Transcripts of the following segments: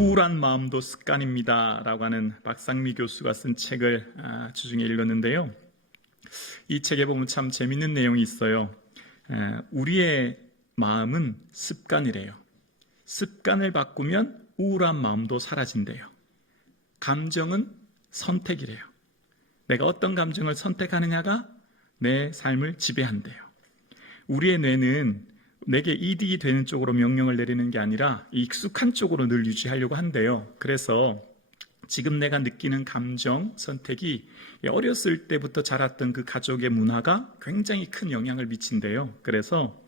우울한 마음도 습관입니다 라고 하는 박상미 교수가 쓴 책을 주중에 읽었는데요. 이 책에 보면 참 재밌는 내용이 있어요. 우리의 마음은 습관이래요. 습관을 바꾸면 우울한 마음도 사라진대요. 감정은 선택이래요. 내가 어떤 감정을 선택하느냐가 내 삶을 지배한대요. 우리의 뇌는 내게 이득이 되는 쪽으로 명령을 내리는 게 아니라 익숙한 쪽으로 늘 유지하려고 한대요. 그래서 지금 내가 느끼는 감정, 선택이 어렸을 때부터 자랐던 그 가족의 문화가 굉장히 큰 영향을 미친대요. 그래서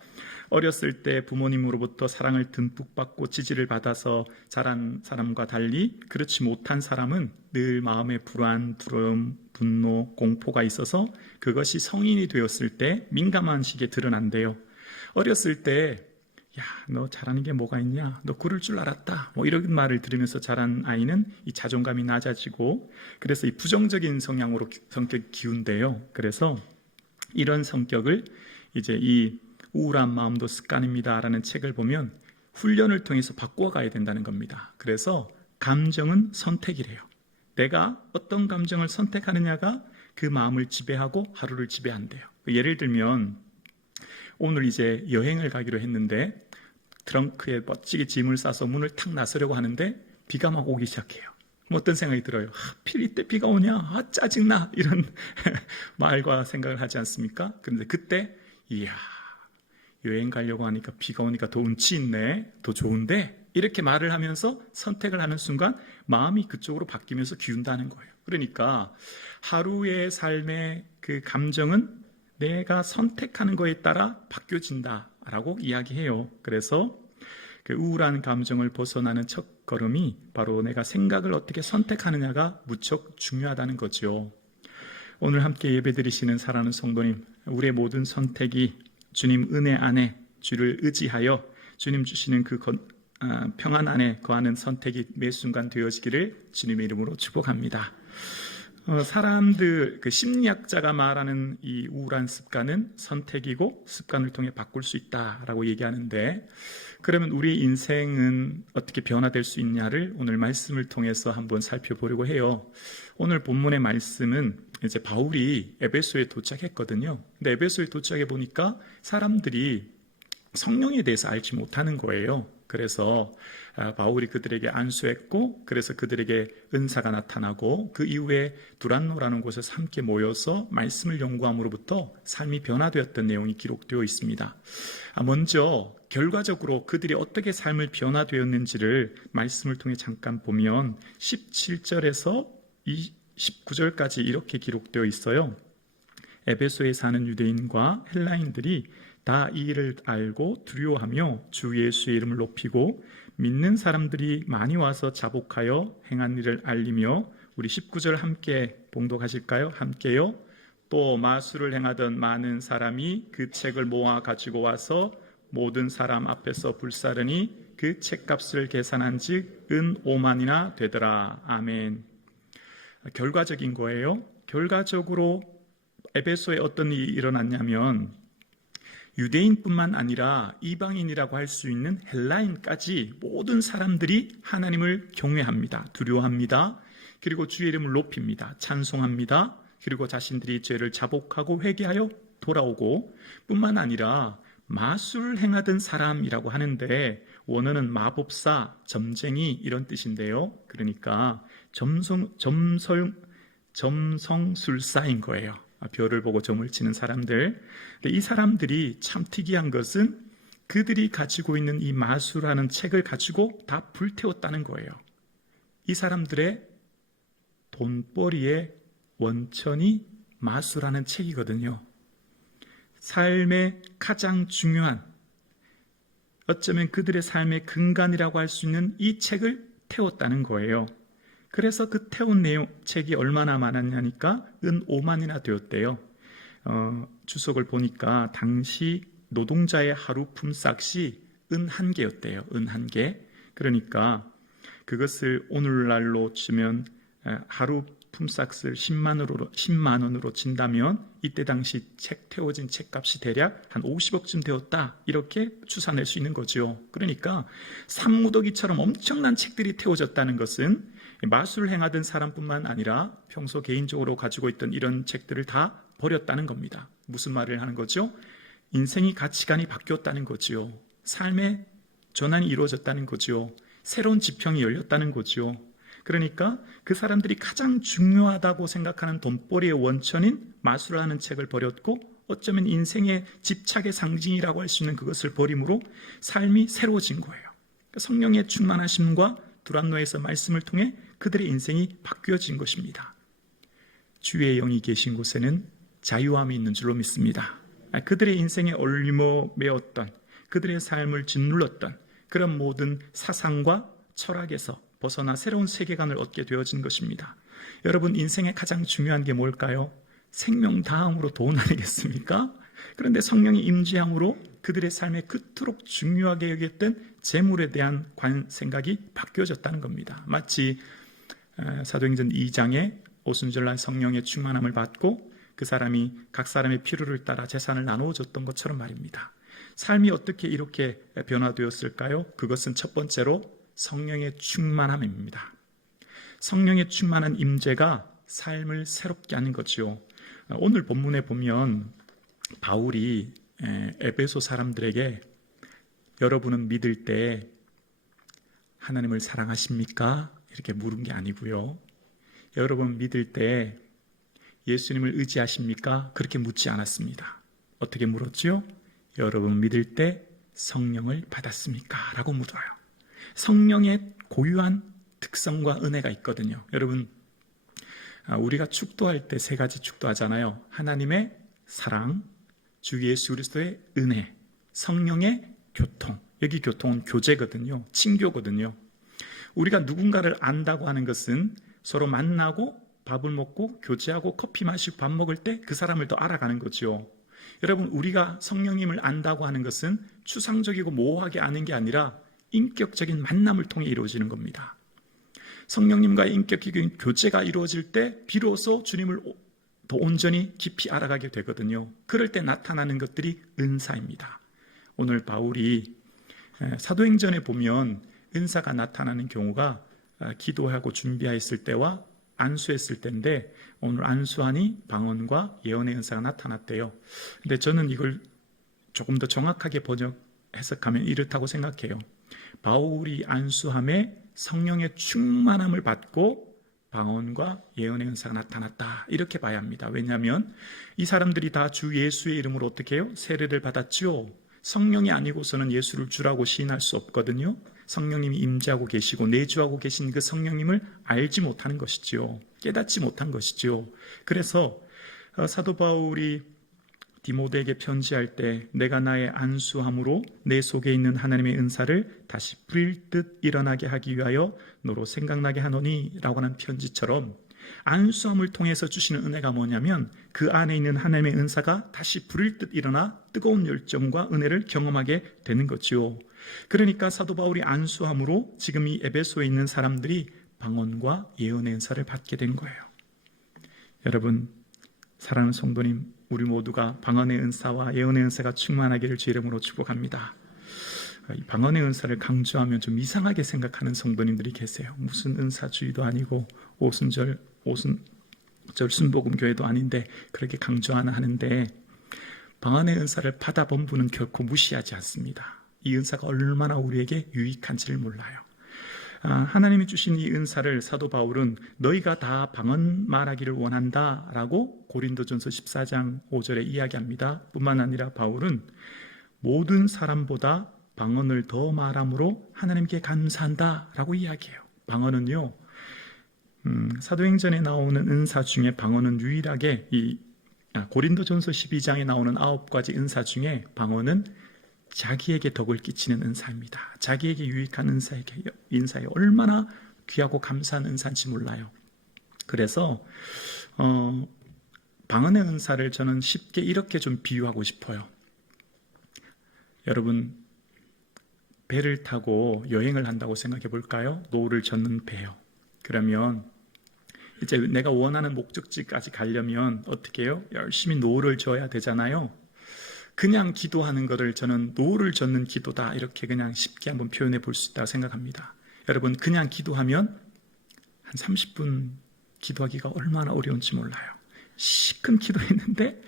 어렸을 때 부모님으로부터 사랑을 듬뿍 받고 지지를 받아서 자란 사람과 달리 그렇지 못한 사람은 늘 마음에 불안, 두려움, 분노, 공포가 있어서 그것이 성인이 되었을 때 민감한 시기에 드러난대요. 어렸을 때 야, 너 잘하는 게 뭐가 있냐? 너 그럴 줄 알았다. 이런 말을 들으면서 자란 아이는 이 자존감이 낮아지고 그래서 이 부정적인 성향으로 성격이 기운대요. 그래서 이런 성격을 이제 이 우울한 마음도 습관입니다라는 책을 보면 훈련을 통해서 바꿔가야 된다는 겁니다. 그래서 감정은 선택이래요. 내가 어떤 감정을 선택하느냐가 그 마음을 지배하고 하루를 지배한대요. 예를 들면 오늘 이제 여행을 가기로 했는데 트렁크에 멋지게 짐을 싸서 문을 탁 나서려고 하는데 비가 막 오기 시작해요. 어떤 생각이 들어요? 하필 이때 비가 오냐? 짜증나! 이런 말과 생각을 하지 않습니까? 그런데 그때 이야, 여행 가려고 하니까 비가 오니까 더 운치 있네, 더 좋은데 이렇게 말을 하면서 선택을 하는 순간 마음이 그쪽으로 바뀌면서 기운다는 거예요. 그러니까 하루의 삶의 그 감정은 내가 선택하는 거에 따라 바뀌어진다라고 이야기해요. 그래서 그 우울한 감정을 벗어나는 첫 걸음이 바로 내가 생각을 어떻게 선택하느냐가 무척 중요하다는 거죠. 오늘 함께 예배드리시는 사랑하는 성도님, 우리의 모든 선택이 주님 은혜 안에 주를 의지하여 주님 주시는 그 평안 안에 거하는 선택이 매 순간 되어지기를 주님의 이름으로 축복합니다. 사람들, 그 심리학자가 말하는 이 우울한 습관은 선택이고 습관을 통해 바꿀 수 있다라고 얘기하는데, 그러면 우리 인생은 어떻게 변화될 수 있냐를 오늘 말씀을 통해서 한번 살펴보려고 해요. 오늘 본문의 말씀은 이제 바울이 에베소에 도착했거든요. 근데 에베소에 도착해 보니까 사람들이 성령에 대해서 알지 못하는 거예요. 그래서 바울이 그들에게 안수했고 그래서 그들에게 은사가 나타나고 그 이후에 두란노라는 곳에서 함께 모여서 말씀을 연구함으로부터 삶이 변화되었던 내용이 기록되어 있습니다. 먼저 결과적으로 그들이 어떻게 삶을 변화되었는지를 말씀을 통해 잠깐 보면 17절에서 19절까지 이렇게 기록되어 있어요. 에베소에 사는 유대인과 헬라인들이 다 이 일을 알고 두려워하며 주 예수의 이름을 높이고 믿는 사람들이 많이 와서 자복하여 행한 일을 알리며, 우리 19절 함께 봉독하실까요? 함께요. 또 마술을 행하던 많은 사람이 그 책을 모아 가지고 와서 모든 사람 앞에서 불사르니 그 책값을 계산한 즉 은 5만이나 되더라. 아멘. 결과적인 거예요. 결과적으로 에베소에 어떤 일이 일어났냐면 유대인뿐만 아니라 이방인이라고 할 수 있는 헬라인까지 모든 사람들이 하나님을 경외합니다. 두려워합니다. 그리고 주의 이름을 높입니다. 찬송합니다. 그리고 자신들이 죄를 자복하고 회개하여 돌아오고, 뿐만 아니라 마술을 행하던 사람이라고 하는데 원어는 마법사, 점쟁이 이런 뜻인데요. 그러니까 점성술사인 거예요. 별을 보고 점을 치는 사람들. 이 사람들이 참 특이한 것은 그들이 가지고 있는 이 마술하는 책을 가지고 다 불태웠다는 거예요. 이 사람들의 돈벌이의 원천이 마술하는 책이거든요. 삶의 가장 중요한, 어쩌면 그들의 삶의 근간이라고 할 수 있는 이 책을 태웠다는 거예요. 그래서 그 태운 책이 얼마나 많았냐니까 은 5만이나 되었대요. 주석을 보니까 당시 노동자의 하루 품삯이 은 1개였대요. 은 1개. 그러니까 그것을 오늘날로 치면 하루 품삯을 10만 원으로 진다면 이때 당시 태워진 책값이 대략 한 50억쯤 되었다, 이렇게 추산할 수 있는 거죠. 그러니까 산무더기처럼 엄청난 책들이 태워졌다는 것은 마술을 행하던 사람뿐만 아니라 평소 개인적으로 가지고 있던 이런 책들을 다 버렸다는 겁니다. 무슨 말을 하는 거죠? 인생이 가치관이 바뀌었다는 거죠. 삶의 전환이 이루어졌다는 거죠. 새로운 지평이 열렸다는 거죠. 그러니까 그 사람들이 가장 중요하다고 생각하는 돈벌이의 원천인 마술을 하는 책을 버렸고, 어쩌면 인생의 집착의 상징이라고 할 수 있는 그것을 버림으로 삶이 새로워진 거예요. 성령의 충만하심과 두란노에서 말씀을 통해 그들의 인생이 바뀌어진 것입니다. 주의 영이 계신 곳에는 자유함이 있는 줄로 믿습니다. 그들의 인생에 얼리며 매었던, 그들의 삶을 짓눌렀던 그런 모든 사상과 철학에서 벗어나 새로운 세계관을 얻게 되어진 것입니다. 여러분, 인생의 가장 중요한 게 뭘까요? 생명 다음으로 돈 아니겠습니까? 그런데 성령의 임재함으로 그들의 삶에 그토록 중요하게 여겼던 재물에 대한 생각이 바뀌어졌다는 겁니다. 마치 사도행전 2장에 오순절날 성령의 충만함을 받고 그 사람이 각 사람의 필요를 따라 재산을 나누어 줬던 것처럼 말입니다. 삶이 어떻게 이렇게 변화되었을까요? 그것은 첫 번째로 성령의 충만함입니다. 성령의 충만한 임재가 삶을 새롭게 하는 거죠. 오늘 본문에 보면 바울이 에베소 사람들에게 여러분은 믿을 때 하나님을 사랑하십니까? 이렇게 물은 게 아니고요. 여러분 믿을 때 예수님을 의지하십니까? 그렇게 묻지 않았습니다. 어떻게 물었죠? 여러분 믿을 때 성령을 받았습니까? 라고 물어요. 성령의 고유한 특성과 은혜가 있거든요. 여러분, 우리가 축도할 때 세 가지 축도하잖아요. 하나님의 사랑, 주 예수 그리스도의 은혜, 성령의 교통. 여기 교통은 교제거든요. 친교거든요. 우리가 누군가를 안다고 하는 것은 서로 만나고 밥을 먹고 교제하고 커피 마시고 밥 먹을 때 그 사람을 더 알아가는 거죠. 여러분, 우리가 성령님을 안다고 하는 것은 추상적이고 모호하게 아는 게 아니라 인격적인 만남을 통해 이루어지는 겁니다. 성령님과의 인격적인 교제가 이루어질 때 비로소 주님을 더 온전히 깊이 알아가게 되거든요. 그럴 때 나타나는 것들이 은사입니다. 오늘 바울이 사도행전에 보면 은사가 나타나는 경우가 기도하고 준비했을 때와 안수했을 때인데, 오늘 안수하니 방언과 예언의 은사가 나타났대요. 근데 저는 이걸 조금 더 정확하게 해석하면 이렇다고 생각해요. 바울이 안수함에 성령의 충만함을 받고 방언과 예언의 은사가 나타났다, 이렇게 봐야 합니다. 왜냐하면 이 사람들이 다 주 예수의 이름으로 어떻게 해요? 세례를 받았죠. 성령이 아니고서는 예수를 주라고 시인할 수 없거든요. 성령님이 임재하고 계시고 내주하고 계신 그 성령님을 알지 못하는 것이지요. 깨닫지 못한 것이지요. 그래서 사도 바울이 디모데에게 편지할 때 내가 나의 안수함으로 내 속에 있는 하나님의 은사를 다시 부릴 듯 일어나게 하기 위하여 너로 생각나게 하노니 라고 하는 편지처럼, 안수함을 통해서 주시는 은혜가 뭐냐면 그 안에 있는 하나님의 은사가 다시 부릴 듯 일어나 뜨거운 열정과 은혜를 경험하게 되는 거지요. 그러니까 사도 바울이 안수함으로 지금 이 에베소에 있는 사람들이 방언과 예언의 은사를 받게 된 거예요. 여러분, 사랑하는 성도님, 우리 모두가 방언의 은사와 예언의 은사가 충만하기를 주 이름으로 축복합니다. 이 방언의 은사를 강조하면 좀 이상하게 생각하는 성도님들이 계세요. 무슨 은사주의도 아니고 오순절 순복음 교회도 아닌데 그렇게 강조하나 하는데, 방언의 은사를 받아본 분은 결코 무시하지 않습니다. 이 은사가 얼마나 우리에게 유익한지를 몰라요. 하나님이 주신 이 은사를 사도 바울은 너희가 다 방언 말하기를 원한다라고 고린도전서 14장 5절에 이야기합니다. 뿐만 아니라 바울은 모든 사람보다 방언을 더 말함으로 하나님께 감사한다라고 이야기해요. 방언은요, 사도행전에 나오는 은사 중에 방언은 유일하게 고린도전서 12장에 나오는 9가지 은사 중에 방언은 자기에게 덕을 끼치는 은사입니다. 자기에게 유익한 인사에 얼마나 귀하고 감사한 은사인지 몰라요. 그래서 방언의 은사를 저는 쉽게 이렇게 좀 비유하고 싶어요. 여러분, 배를 타고 여행을 한다고 생각해 볼까요? 노를 젓는 배요. 그러면 이제 내가 원하는 목적지까지 가려면 어떻게 해요? 열심히 노를 져야 되잖아요. 그냥 기도하는 것을 저는 노를 젓는 기도다 이렇게 그냥 쉽게 한번 표현해 볼 수 있다고 생각합니다. 여러분 그냥 기도하면 한 30분 기도하기가 얼마나 어려운지 몰라요. 시큰 기도했는데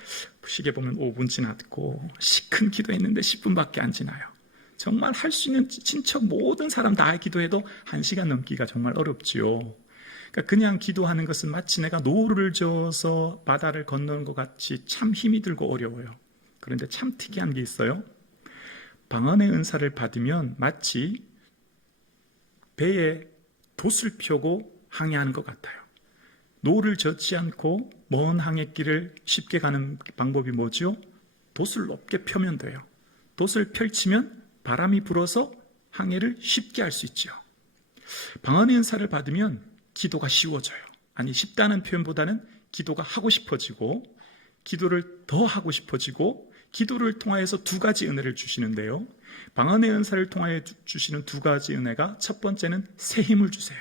시계 보면 5분 지났고 시큰 기도했는데 10분밖에 안 지나요. 정말 할 수 있는 친척 모든 사람 다 기도해도 1시간 넘기가 정말 어렵지요. 그러니까 그냥 기도하는 것은 마치 내가 노를 저어서 바다를 건너는 것 같이 참 힘이 들고 어려워요. 그런데 참 특이한 게 있어요. 방언의 은사를 받으면 마치 배에 돛을 펴고 항해하는 것 같아요. 노를 젓지 않고 먼 항해길을 쉽게 가는 방법이 뭐죠? 돛을 높게 펴면 돼요. 돛을 펼치면 바람이 불어서 항해를 쉽게 할 수 있죠. 방언의 은사를 받으면 기도가 쉬워져요. 아니 쉽다는 표현보다는 기도가 하고 싶어지고 기도를 더 하고 싶어지고 기도를 통하여서 두 가지 은혜를 주시는데요. 방언의 은사를 통하여 주시는 두 가지 은혜가 첫 번째는 새 힘을 주세요.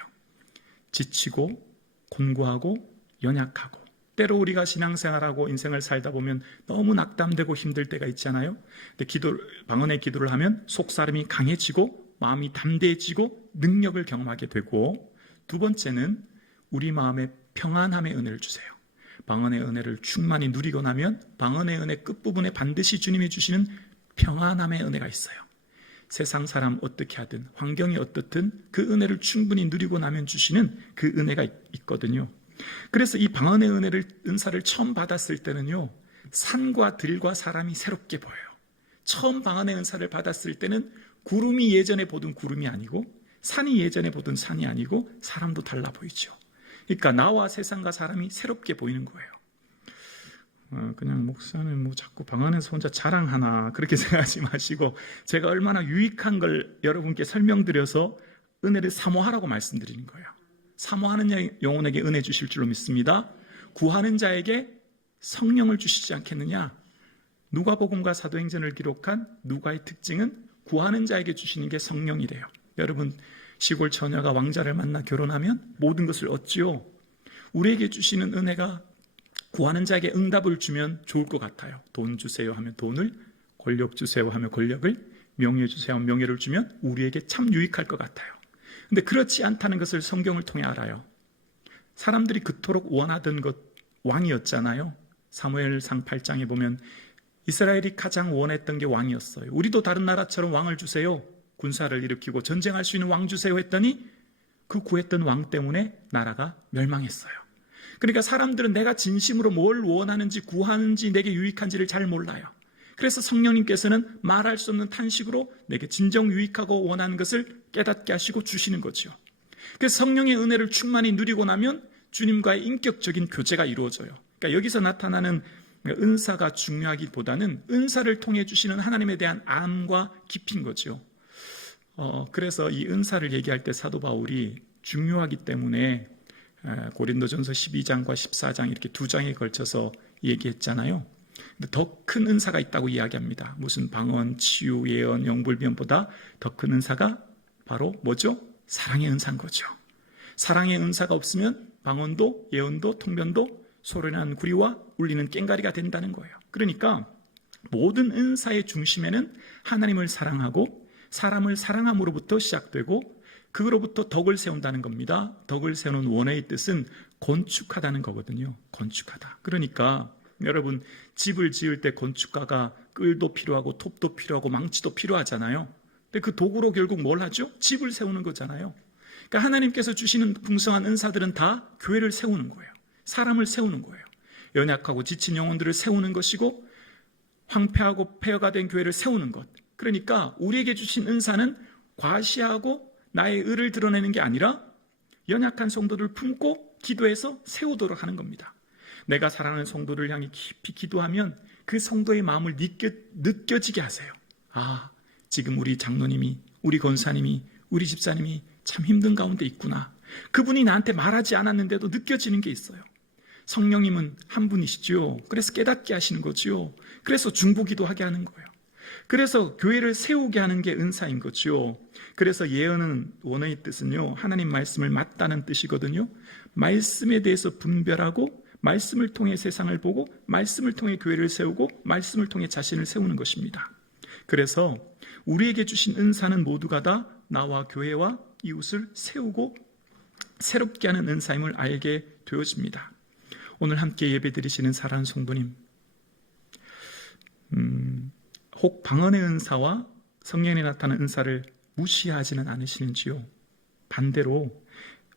지치고 곤고하고 연약하고 때로 우리가 신앙생활하고 인생을 살다 보면 너무 낙담되고 힘들 때가 있잖아요. 근데 방언의 기도를 하면 속사람이 강해지고 마음이 담대해지고 능력을 경험하게 되고 두 번째는 우리 마음에 평안함의 은혜를 주세요. 방언의 은혜를 충만히 누리고 나면 방언의 은혜 끝부분에 반드시 주님이 주시는 평안함의 은혜가 있어요. 세상 사람 어떻게 하든 환경이 어떻든 그 은혜를 충분히 누리고 나면 주시는 그 은혜가 있거든요. 그래서 이 방언의 은사를 처음 받았을 때는요, 산과 들과 사람이 새롭게 보여요. 처음 방언의 은사를 받았을 때는 구름이 예전에 보던 구름이 아니고 산이 예전에 보던 산이 아니고 사람도 달라 보이죠. 그러니까 나와 세상과 사람이 새롭게 보이는 거예요. 그냥 목사는 뭐 자꾸 방언에서 혼자 자랑하나 그렇게 생각하지 마시고 제가 얼마나 유익한 걸 여러분께 설명드려서 은혜를 사모하라고 말씀드리는 거예요. 사모하는 영혼에게 은혜 주실 줄로 믿습니다. 구하는 자에게 성령을 주시지 않겠느냐. 누가복음과 사도행전을 기록한 누가의 특징은 구하는 자에게 주시는 게 성령이래요. 여러분 시골 처녀가 왕자를 만나 결혼하면 모든 것을 얻지요. 우리에게 주시는 은혜가 구하는 자에게 응답을 주면 좋을 것 같아요. 돈 주세요 하면 돈을, 권력 주세요 하면 권력을, 명예 주세요 하면 명예를 주면 우리에게 참 유익할 것 같아요. 근데 그렇지 않다는 것을 성경을 통해 알아요. 사람들이 그토록 원하던 것 왕이었잖아요. 사무엘상 8장에 보면 이스라엘이 가장 원했던 게 왕이었어요. 우리도 다른 나라처럼 왕을 주세요. 군사를 일으키고 전쟁할 수 있는 왕 주세요 했더니 그 구했던 왕 때문에 나라가 멸망했어요. 그러니까 사람들은 내가 진심으로 뭘 원하는지 구하는지 내게 유익한지를 잘 몰라요. 그래서 성령님께서는 말할 수 없는 탄식으로 내게 진정 유익하고 원하는 것을 깨닫게 하시고 주시는 거죠. 그래서 성령의 은혜를 충만히 누리고 나면 주님과의 인격적인 교제가 이루어져요. 그러니까 여기서 나타나는 은사가 중요하기보다는 은사를 통해 주시는 하나님에 대한 암과 깊이인 거죠. 그래서 이 은사를 얘기할 때 사도 바울이 중요하기 때문에 고린도전서 12장과 14장 이렇게 두 장에 걸쳐서 얘기했잖아요. 더 큰 은사가 있다고 이야기합니다. 무슨 방언, 치유, 예언, 영불변보다 더 큰 은사가 바로 뭐죠? 사랑의 은사인 거죠. 사랑의 은사가 없으면 방언도 예언도 통변도 소리나는 구리와 울리는 꽹과리가 된다는 거예요. 그러니까 모든 은사의 중심에는 하나님을 사랑하고 사람을 사랑함으로부터 시작되고 그로부터 덕을 세운다는 겁니다. 덕을 세우는 원어의 뜻은 건축하다는 거거든요. 건축하다. 그러니까 여러분 집을 지을 때 건축가가 끌도 필요하고 톱도 필요하고 망치도 필요하잖아요. 근데 그 도구로 결국 뭘 하죠? 집을 세우는 거잖아요. 그러니까 하나님께서 주시는 풍성한 은사들은 다 교회를 세우는 거예요. 사람을 세우는 거예요. 연약하고 지친 영혼들을 세우는 것이고 황폐하고 폐허가 된 교회를 세우는 것. 그러니까 우리에게 주신 은사는 과시하고 나의 의를 드러내는 게 아니라 연약한 성도를 품고 기도해서 세우도록 하는 겁니다. 내가 사랑하는 성도를 향해 깊이 기도하면 그 성도의 마음을 느껴지게 하세요. 아, 지금 우리 장로님이, 우리 권사님이, 우리 집사님이 참 힘든 가운데 있구나. 그분이 나한테 말하지 않았는데도 느껴지는 게 있어요. 성령님은 한 분이시죠. 그래서 깨닫게 하시는 거죠. 그래서 중보기도 하게 하는 거예요. 그래서 교회를 세우게 하는 게 은사인 거죠. 그래서 예언은 원어의 뜻은요, 하나님 말씀을 맞다는 뜻이거든요. 말씀에 대해서 분별하고 말씀을 통해 세상을 보고 말씀을 통해 교회를 세우고 말씀을 통해 자신을 세우는 것입니다. 그래서 우리에게 주신 은사는 모두가 다 나와 교회와 이웃을 세우고 새롭게 하는 은사임을 알게 되어집니다. 오늘 함께 예배드리시는 사랑하는 성도님, 혹 방언의 은사와 성령에 나타나는 은사를 무시하지는 않으시는지요? 반대로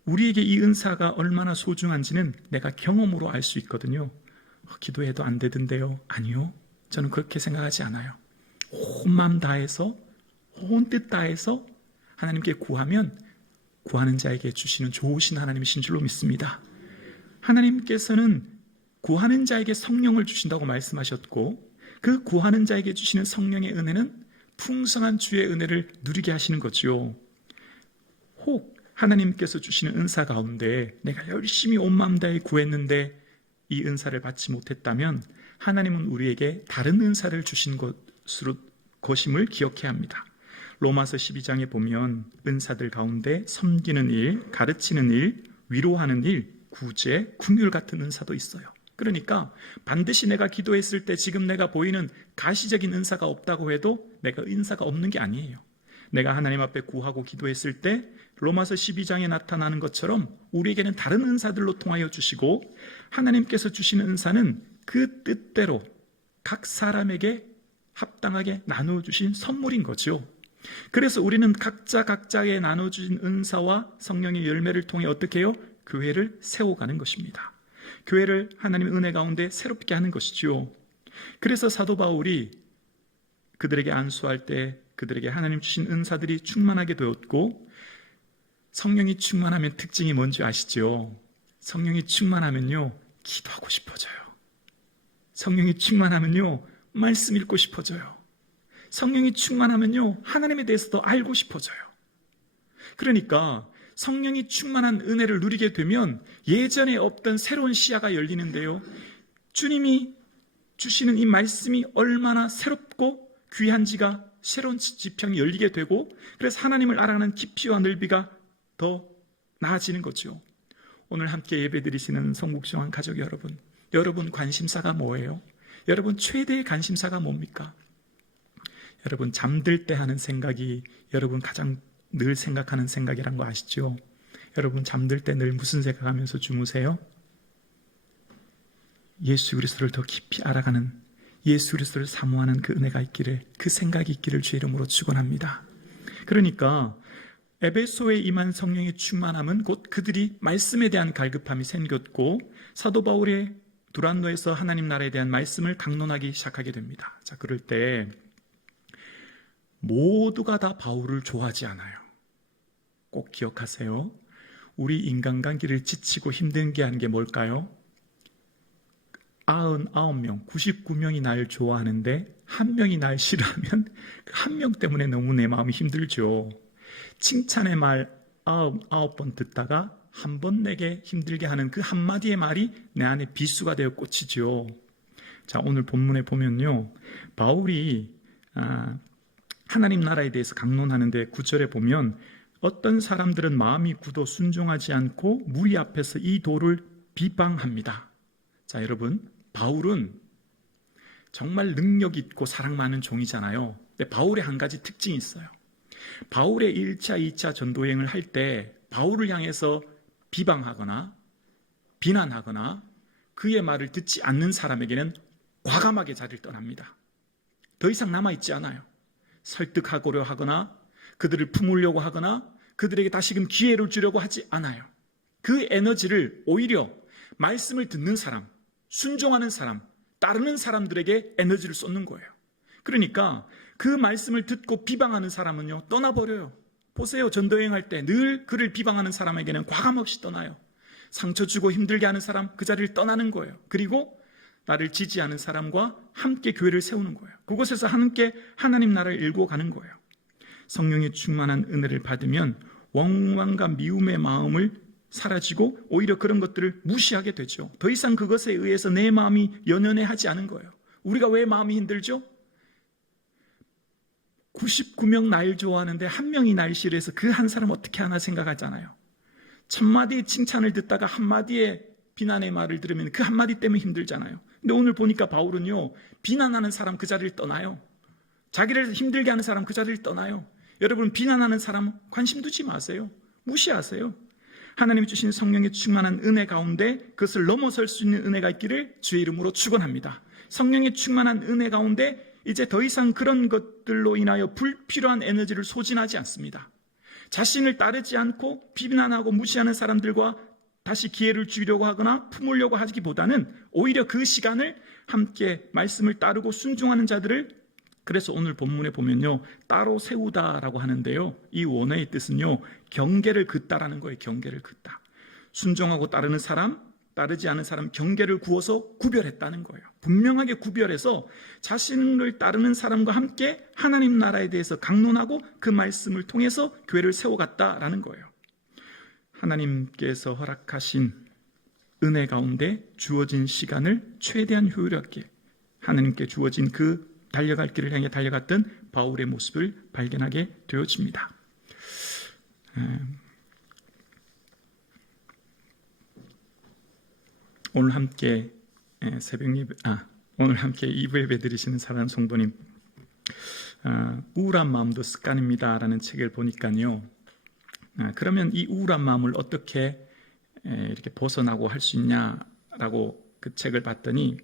우리에게 이 은사가 얼마나 소중한지는 내가 경험으로 알 수 있거든요. 기도해도 안 되던데요? 아니요, 저는 그렇게 생각하지 않아요. 온 마음 다해서 온 뜻 다해서 하나님께 구하면 구하는 자에게 주시는 좋으신 하나님이신 줄로 믿습니다. 하나님께서는 구하는 자에게 성령을 주신다고 말씀하셨고, 그 구하는 자에게 주시는 성령의 은혜는 풍성한 주의 은혜를 누리게 하시는 거죠. 혹 하나님께서 주시는 은사 가운데 내가 열심히 온 마음 다해 구했는데 이 은사를 받지 못했다면 하나님은 우리에게 다른 은사를 주신 것임을 기억해야 합니다. 로마서 12장에 보면 은사들 가운데 섬기는 일, 가르치는 일, 위로하는 일, 구제, 긍휼 같은 은사도 있어요. 그러니까 반드시 내가 기도했을 때 지금 내가 보이는 가시적인 은사가 없다고 해도 내가 은사가 없는 게 아니에요. 내가 하나님 앞에 구하고 기도했을 때 로마서 12장에 나타나는 것처럼 우리에게는 다른 은사들로 통하여 주시고, 하나님께서 주시는 은사는 그 뜻대로 각 사람에게 합당하게 나누어 주신 선물인 거죠. 그래서 우리는 각자의 나눠주신 은사와 성령의 열매를 통해 어떻게 해요? 교회를 세워가는 것입니다. 교회를 하나님의 은혜 가운데 새롭게 하는 것이죠. 그래서 사도 바울이 그들에게 안수할 때 그들에게 하나님 주신 은사들이 충만하게 되었고, 성령이 충만하면 특징이 뭔지 아시죠? 성령이 충만하면요, 기도하고 싶어져요. 성령이 충만하면요, 말씀 읽고 싶어져요. 성령이 충만하면요, 하나님에 대해서 더 알고 싶어져요. 그러니까 성령이 충만한 은혜를 누리게 되면 예전에 없던 새로운 시야가 열리는데요, 주님이 주시는 이 말씀이 얼마나 새롭고 귀한지가 새로운 지평이 열리게 되고, 그래서 하나님을 알아가는 깊이와 넓이가 더 나아지는 거죠. 오늘 함께 예배드리시는 성북중앙 가족 여러분, 여러분 관심사가 뭐예요? 여러분 최대의 관심사가 뭡니까? 여러분 잠들 때 하는 생각이 여러분 가장 늘 생각하는 생각이란 거 아시죠? 여러분 잠들 때 늘 무슨 생각하면서 주무세요? 예수 그리스도를 더 깊이 알아가는, 예수 그리스도를 사모하는 그 은혜가 있기를, 그 생각이 있기를 주의 이름으로 축원합니다. 그러니까 에베소에 임한 성령의 충만함은 곧 그들이 말씀에 대한 갈급함이 생겼고, 사도 바울의 두란노에서 하나님 나라에 대한 말씀을 강론하기 시작하게 됩니다. 자, 그럴 때 모두가 다 바울을 좋아하지 않아요. 꼭 기억하세요. 우리 인간관계를 지치고 힘들게 하는 게 뭘까요? 99명, 99명이 날 좋아하는데 한 명이 날 싫어하면 그 한 명 때문에 너무 내 마음이 힘들죠. 칭찬의 말 99번 듣다가 한 번 내게 힘들게 하는 그 한마디의 말이 내 안에 비수가 되어 꽂히죠. 자, 오늘 본문에 보면요, 바울이 하나님 나라에 대해서 강론하는데 9절에 보면 어떤 사람들은 마음이 굳어 순종하지 않고 무리 앞에서 이 도를 비방합니다. 자, 여러분, 바울은 정말 능력 있고 사랑 많은 종이잖아요. 근데 바울의 한 가지 특징이 있어요. 바울의 1차, 2차 전도여행을 할 때 바울을 향해서 비방하거나 비난하거나 그의 말을 듣지 않는 사람에게는 과감하게 자리를 떠납니다. 더 이상 남아있지 않아요. 설득하고려 하거나 그들을 품으려고 하거나 그들에게 다시금 기회를 주려고 하지 않아요. 그 에너지를 오히려 말씀을 듣는 사람, 순종하는 사람, 따르는 사람들에게 에너지를 쏟는 거예요. 그러니까 그 말씀을 듣고 비방하는 사람은요, 떠나버려요. 보세요. 전도여행할 때 늘 그를 비방하는 사람에게는 과감없이 떠나요. 상처 주고 힘들게 하는 사람, 그 자리를 떠나는 거예요. 그리고 나를 지지하는 사람과 함께 교회를 세우는 거예요. 그곳에서 함께 하나님 나라를 일구어 가는 거예요. 성령의 충만한 은혜를 받으면 원망과 미움의 마음을 사라지고 오히려 그런 것들을 무시하게 되죠. 더 이상 그것에 의해서 내 마음이 연연해하지 않은 거예요. 우리가 왜 마음이 힘들죠? 99명 날 좋아하는데 한 명이 날 싫어해서 그 한 사람 어떻게 하나 생각하잖아요. 1000마디의 칭찬을 듣다가 한마디의 비난의 말을 들으면 그 한마디 때문에 힘들잖아요. 근데 오늘 보니까 바울은요, 비난하는 사람 그 자리를 떠나요. 자기를 힘들게 하는 사람 그 자리를 떠나요. 여러분, 비난하는 사람 관심 두지 마세요. 무시하세요. 하나님이 주신 성령의 충만한 은혜 가운데 그것을 넘어설 수 있는 은혜가 있기를 주의 이름으로 축원합니다. 성령의 충만한 은혜 가운데 이제 더 이상 그런 것들로 인하여 불필요한 에너지를 소진하지 않습니다. 자신을 따르지 않고 비난하고 무시하는 사람들과 다시 기회를 주려고 하거나 품으려고 하기보다는 오히려 그 시간을 함께 말씀을 따르고 순종하는 자들을, 그래서 오늘 본문에 보면요, 따로 세우다라고 하는데요, 이 원어의 뜻은요, 경계를 긋다라는 거예요. 경계를 긋다. 순종하고 따르는 사람, 따르지 않은 사람 경계를 구워서 구별했다는 거예요. 분명하게 구별해서 자신을 따르는 사람과 함께 하나님 나라에 대해서 강론하고 그 말씀을 통해서 교회를 세워갔다라는 거예요. 하나님께서 허락하신 은혜 가운데 주어진 시간을 최대한 효율하게, 하나님께 주어진 그 달려갈 길을 향해 달려갔던 바울의 모습을 발견하게 되어집니다. 오늘 함께 오늘 함께 2부 예배 드리시는 사랑하는 성도님, 우울한 마음도 습관입니다 라는 책을 보니까요, 그러면 이 우울한 마음을 어떻게 이렇게 벗어나고 할 수 있냐라고 그 책을 봤더니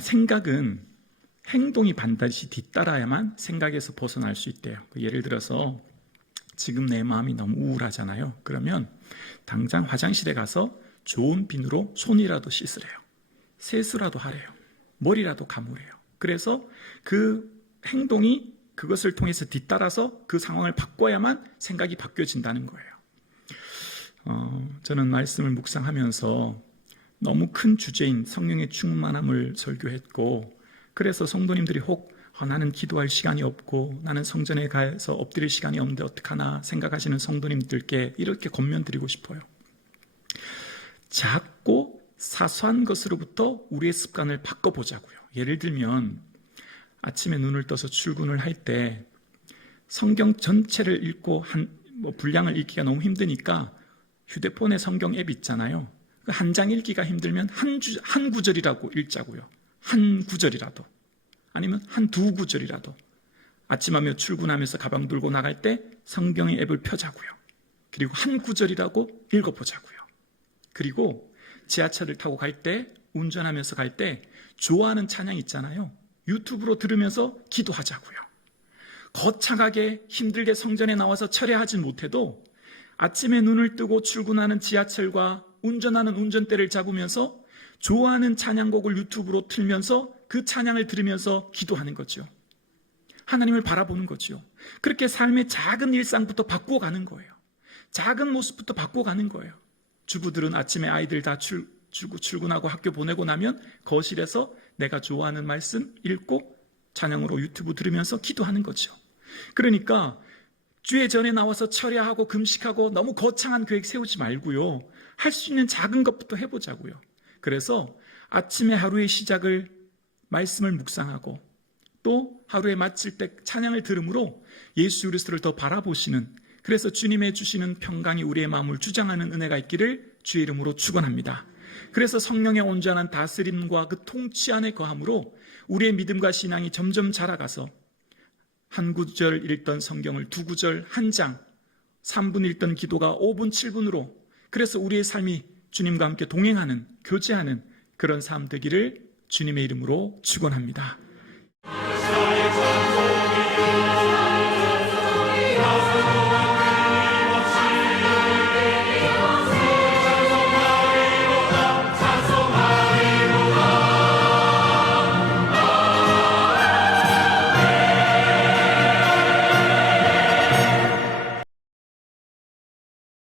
생각은 행동이 반드시 뒤따라야만 생각에서 벗어날 수 있대요. 예를 들어서 지금 내 마음이 너무 우울하잖아요. 그러면 당장 화장실에 가서 좋은 비누로 손이라도 씻으래요. 세수라도 하래요. 머리라도 감으래요. 그래서 그 행동이 그것을 통해서 뒤따라서 그 상황을 바꿔야만 생각이 바뀌어진다는 거예요. 저는 말씀을 묵상하면서 너무 큰 주제인 성령의 충만함을 설교했고, 그래서 성도님들이 혹 나는 기도할 시간이 없고 나는 성전에 가서 엎드릴 시간이 없는데 어떡하나 생각하시는 성도님들께 이렇게 권면드리고 싶어요. 작고 사소한 것으로부터 우리의 습관을 바꿔보자고요. 예를 들면 아침에 눈을 떠서 출근을 할 때 성경 전체를 읽고 분량을 읽기가 너무 힘드니까 휴대폰에 성경 앱 있잖아요. 한 장 읽기가 힘들면 한 구절이라고 읽자고요. 한 구절이라도, 아니면 두 구절이라도. 아침하며 출근하면서 가방 들고 나갈 때 성경의 앱을 펴자고요. 그리고 한 구절이라고 읽어보자고요. 그리고 지하철을 타고 갈 때, 운전하면서 갈 때 좋아하는 찬양 있잖아요. 유튜브로 들으면서 기도하자고요. 거창하게 힘들게 성전에 나와서 철야하지 못해도 아침에 눈을 뜨고 출근하는 지하철과 운전하는 운전대를 잡으면서 좋아하는 찬양곡을 유튜브로 틀면서 그 찬양을 들으면서 기도하는 거죠. 하나님을 바라보는 거죠. 그렇게 삶의 작은 일상부터 바꾸어 가는 거예요. 작은 모습부터 바꾸어 가는 거예요. 주부들은 아침에 아이들 다 출근하고 학교 보내고 나면 거실에서 내가 좋아하는 말씀 읽고 찬양으로 유튜브 들으면서 기도하는 거죠. 그러니까 주의 전에 나와서 철야하고 금식하고 너무 거창한 계획 세우지 말고요. 할 수 있는 작은 것부터 해보자고요. 그래서 아침에 하루의 시작을 말씀을 묵상하고 또 하루에 마칠 때 찬양을 들음으로 예수 그리스도를 더 바라보시는, 그래서 주님의 주시는 평강이 우리의 마음을 주장하는 은혜가 있기를 주의 이름으로 축원합니다. 그래서 성령의 온전한 다스림과 그 통치 안에 거함으로 우리의 믿음과 신앙이 점점 자라가서 한 구절 읽던 성경을 두 구절, 한 장, 3분 읽던 기도가 5분, 7분으로, 그래서 우리의 삶이 주님과 함께 동행하는, 교제하는 그런 삶 되기를 주님의 이름으로 축원합니다.